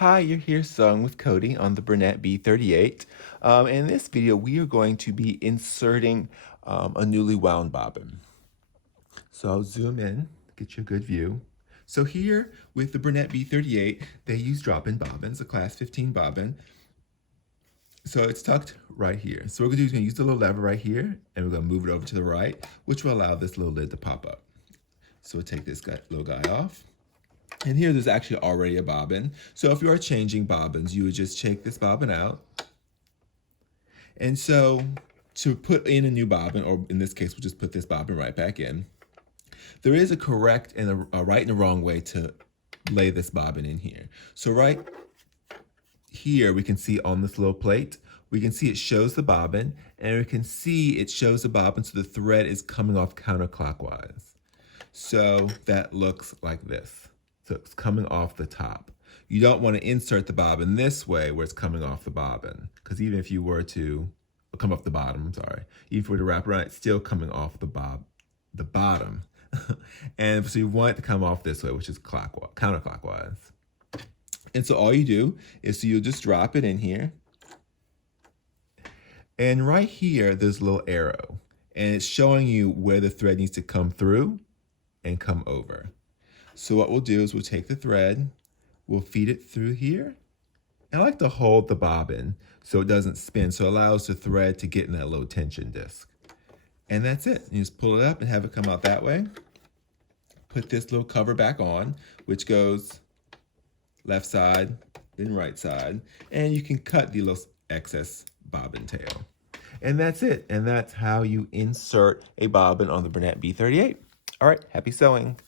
Hi, you're here sewing with Cody on the Bernette B38. In this video, we are going to be inserting a newly wound bobbin. So I'll zoom in, get you a good view. So here with the Bernette B38, they use drop-in bobbins, a class 15 bobbin. So it's tucked right here. So what we're gonna do is use the little lever right here, and we're gonna move it over to the right, which will allow this little lid to pop up. So we'll take this little guy off. And here there's actually already a bobbin. So if you are changing bobbins, you would just take this bobbin out. And so to put in a new bobbin, or in this case, we'll just put this bobbin right back in. There is a correct and a right and a wrong way to lay this bobbin in here. So right here, we can see on this little plate, we can see it shows the bobbin, and we can see it shows the bobbin so the thread is coming off counterclockwise. So that looks like this. So it's coming off the top. You don't want to insert the bobbin this way where it's coming off the bobbin, because even if you were to come off the bottom, I'm sorry, even if you were to wrap around, it's still coming off the bottom. And so you want it to come off this way, which is counterclockwise. And so all you do is you'll just drop it in here. And right here, there's a little arrow, and it's showing you where the thread needs to come through and come over. So what we'll do is we'll take the thread, we'll feed it through here. And I like to hold the bobbin so it doesn't spin, so it allows the thread to get in that low tension disc. And that's it. You just pull it up and have it come out that way. Put this little cover back on, which goes left side, then right side. And you can cut the little excess bobbin tail. And that's it. And that's how you insert a bobbin on the Bernette B38. All right, happy sewing.